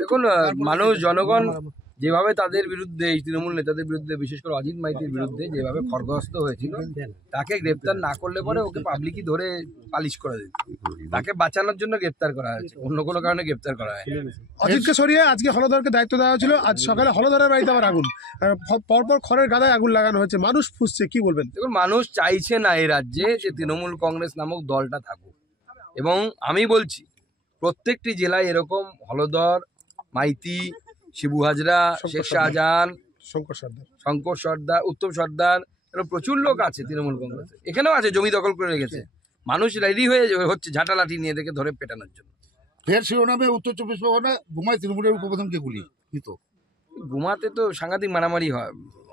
দেখুন, মানুষ জনগণ যেভাবে তাদের বিরুদ্ধে, এই তৃণমূল নেতাদের বিরুদ্ধে, বিশেষ করে অজিত মাইতির বিরুদ্ধে যেভাবে খড়গহস্ত হয়েছিল, তাকে গ্রেপ্তার না করলে পরে ওকে পাবলিকই ধরে পালিশ করে দিত। তাকে বাঁচানোর জন্য গ্রেপ্তার করা হয়েছে, অন্য কোনো কারণে গ্রেপ্তার করা হয়। অজিতকে সরিয়ে আজকে হলধরকে দায়িত্ব দেওয়া হয়েছিল। আজ সকালে হলধরের বাড়িতে আবার আগুন, পরপর খড়ের গাদায় আগুন লাগানো হয়েছে। মানুষ ফুসছে, কি বলবেন? দেখুন, মানুষ চাইছে না এই রাজ্যে যে তৃণমূল কংগ্রেস নামক দলটা থাকুক, এবং আমি বলছি প্রত্যেকটি জেলায় এরকম হলধর, মাইতি, শিবু হাজরা, শেখ শাহজাহান, শঙ্কর সর্দার, উত্তম সর্দার, এরকম প্রচুর লোক আছে তৃণমূল কংগ্রেসে। এখানেও আছে, জমি দখল করে রেখেছে। মানুষ রেডি হয়ে হচ্ছে ঝাঁটা লাঠি নিয়ে দেখে ধরে পেটানোর জন্য। ফের শিরোনামে উত্তর 24 পরগনা ঘুমায় তৃণমূলের উপপ্রধানকে গুলি। ঘুমাতে তো সাংঘাতিক মারামারি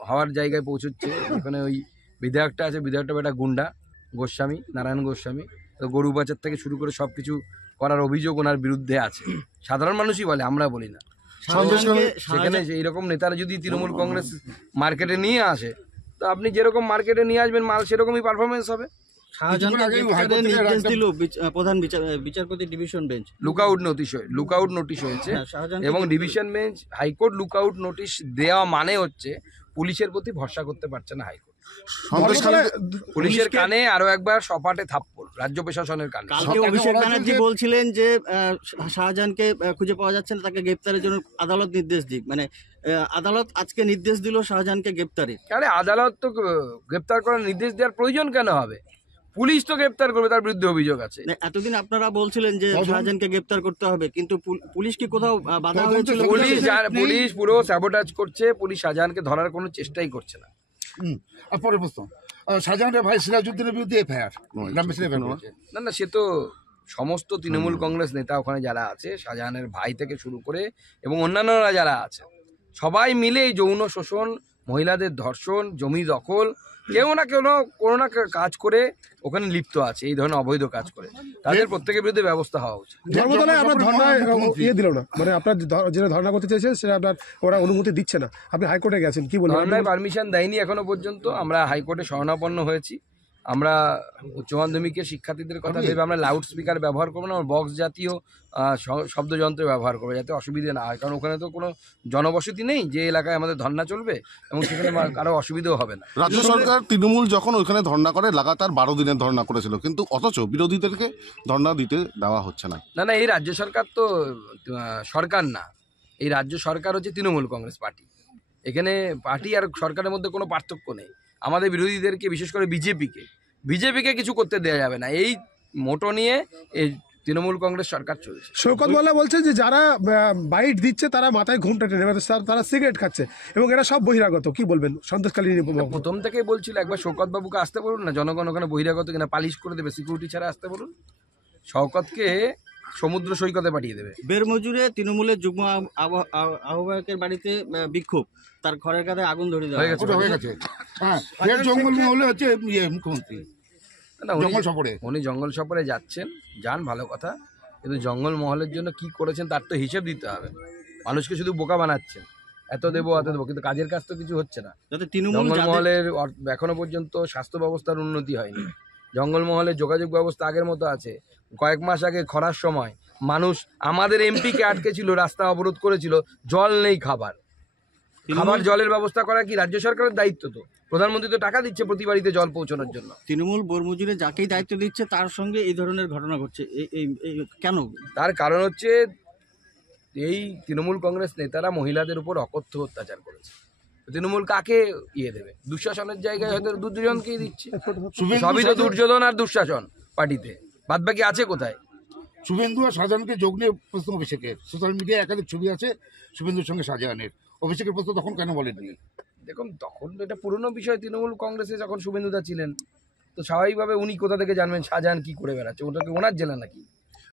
হওয়ার জায়গায় পৌঁছচ্ছে। ওখানে ওই বিধায়কটা আছে, বিধায়কটা একটা গুন্ডা, গোস্বামী, নারায়ণ গোস্বামী। তো গরু বাজার থেকে শুরু করে সবকিছু করার অভিযোগ ওনার বিরুদ্ধে আছে। সাধারণ মানুষই বলে, আমরা বলি না। সেখানে এইরকম নেতারা যদি তৃণমূল কংগ্রেস মার্কেটে নিয়ে আসে, তো আপনি যেরকম মার্কেটে নিয়ে আসবেন মাল, সেরকমই পারফরমেন্স হবে। প্রধান বিচারপতি ডিভিশন বেঞ্চ লুকআউট নোটিশ হয়েছে, এবং division bench, high court lookout notice দেওয়া মানে হচ্ছে পুলিশের প্রতি ভরসা করতে পারছে না হাইকোর্ট। পুলিশের কানে আরো একবার সপাটে থাপ্পড়, রাজ্য প্রশাসনের কানে। অভিষেক ব্যানার্জি বলছিলেন যে শাহজাহানকে খুঁজে পাওয়া যাচ্ছে না, তাকে গ্রেপ্তারের জন্য আদালত নির্দেশ দিক। মানে আদালত আজকে নির্দেশ দিল শাহজাহানকে গ্রেপ্তারের। আরে আদালত তো গ্রেপ্তার করার নির্দেশ দেওয়ার প্রয়োজন কেন হবে? পুলিশ তো গ্রেপ্তার করবে, তার বিরুদ্ধে অভিযোগ আছে। এতদিন আপনারা বলছিলেন যে শাহজাহানকে গ্রেপ্তার করতে হবে, কিন্তু পুলিশ কি কোথাও বাধা হয়েছিল? পুলিশ পুরো স্যাবোটাজ করছে। পুলিশ শাহজাহানকে ধরার কোনো চেষ্টাই করছে না। পরের প্রশ্ন, শাহজাহানের ভাই সিরাজউদ্দিনের বিরুদ্ধে এফআইআর। না, সে তো সমস্ত তৃণমূল কংগ্রেস নেতা ওখানে যারা আছে, শাহজাহানের ভাই থেকে শুরু করে এবং অন্যান্যরা যারা আছে, সবাই মিলে এই যৌন শোষণ, মহিলাদের ধর্ষণ, জমি দখল, কেউ না কেউ কোনো না কাজ করে ওখানে লিপ্ত আছে, এই ধরনের অবৈধ কাজ করে। তাদের প্রত্যেকের বিরুদ্ধে ব্যবস্থা হওয়া উচিত। ধর্মতলায় আপনার ধর্ণা দিল না, মানে আপনার যেটা ধর্ণা করতে চেয়েছে সেটা আপনার ওরা অনুমতি দিচ্ছে না, আপনি হাইকোর্টে গেছেন, কি বলবেন? ধর্ণায় পারমিশন দেয়নি এখনো পর্যন্ত। আমরা হাইকোর্টে শরণাপন্ন হয়েছি। আমরা উচ্চ মাধ্যমিকের শিক্ষার্থীদের কথা ভেবে আমরা লাউড স্পিকার ব্যবহার করবো না, বক্স জাতীয় শব্দযন্ত্র ব্যবহার করবো, যাতে অসুবিধা না হয়। কারণ ওখানে তো কোনো জনবসতি নেই যে এলাকায় আমাদের ধর্ণা চলবে, এবং সেখানে কারো অসুবিধাও হবে না। রাজ্য সরকার তৃণমূল যখন ওইখানে ধর্ণা করে লাগাতার 12 দিনের ধর্ণা করেছিল, কিন্তু অথচ বিরোধীদেরকে ধর্ণা দিতে দেওয়া হচ্ছে না। না, এই রাজ্য সরকার তো সরকার না, এই রাজ্য সরকার হচ্ছে তৃণমূল কংগ্রেস পার্টি। এখানে পার্টি আর সরকারের মধ্যে কোনো পার্থক্য নেই। আমাদের বিরোধীদেরকে, বিশেষ করে বিজেপিকে কিছু করতে দেওয়া যাবে না। এই মোটো নিয়ে এই তৃণমূল কংগ্রেস সরকার চলছে। শওকত মোল্লা বলছে যে যারা বাইট দিচ্ছে তারা মাথায় ঘুমটা টেনে, তারা সিগারেট খাচ্ছে এবং এরা সব বহিরাগত, কি বলবেন? সন্দেশখালী প্রথম থেকেই বলছিল, একবার শওকত বাবুকে আসতে বলুন না, জনগণ ওখানে বহিরাগত কিনা পালিশ করে দেবে, সিকিউরিটি ছাড়া আসতে বলুন। শওকতকে সমুদ্র সৈকতে পাঠিয়ে দেবে। বেরমজুরে তৃণমূলের যুগ্ম আহ্বায়কের বাড়িতে বিক্ষোভ, তার ঘরের কাছে আগুন ধরে দেওয়া হয়ে গেছে। জঙ্গলমহলে হচ্ছে মুখ্যমন্ত্রী উনি জঙ্গল সফরে যাচ্ছেন, যান, ভালো কথা, কিন্তু জঙ্গল মহলের জন্য কি করেছেন তার তো হিসেব দিতে হবে। মানুষকে শুধু বোকা বানাচ্ছেন, এত দেবো, কিন্তু কাজের কাজ তো কিছু হচ্ছে না। জঙ্গল মহলের এখনো পর্যন্ত স্বাস্থ্য ব্যবস্থার উন্নতি হয়নি। জঙ্গল মহলের যোগাযোগ ব্যবস্থা আগের মতো আছে। কয়েক মাস আগে খরার সময় মানুষ আমাদের এমপিকে আটকে ছিল, রাস্তা অবরোধ করেছিল, জল নেই, খাবার জলের ব্যবস্থা করা কি রাজ্য সরকারের দায়িত্ব? তো প্রধানমন্ত্রী তো টাকা দিচ্ছে প্রতি বাড়িতে জল পৌঁছানোর জন্য। তৃণমূল বরমজুরে যাকেই দায়িত্ব দিচ্ছে তার সঙ্গে এই ধরনের ঘটনা ঘটছে, কেন? তার কারণ হচ্ছে এই তৃণমূল কংগ্রেস নেতারা মহিলাদের উপর অকথ্য অত্যাচার করেছে। তৃণমূল কাকে দেবে? দুঃশাসনের জায়গায় হয়তো দুর্যোধনকেই দিচ্ছে। সবই তো দুর্যোধন আর দুঃশাসন পার্টিতে, বাদ বাকি আছে কোথায়? শুভেন্দু আর শাহজাহানকে যোগ নিয়ে প্রশ্ন অভিষেকের, সোশ্যাল মিডিয়ায় একাধিক ছবি আছে শুভেন্দুর সঙ্গে শাহজাহানের। অভিষেকের প্রশ্ন তখন কেন বলেননি? দেখুন, তখন এটা পুরনো বিষয়। তৃণমূল কংগ্রেসে যখন শুভেন্দুদা ছিলেন, তো স্বাভাবিকভাবে উনি কোথা থেকে জানবেন শাহজাহান কি করে বেড়াচ্ছে? ওটাকে ওনার জেলা নাকি?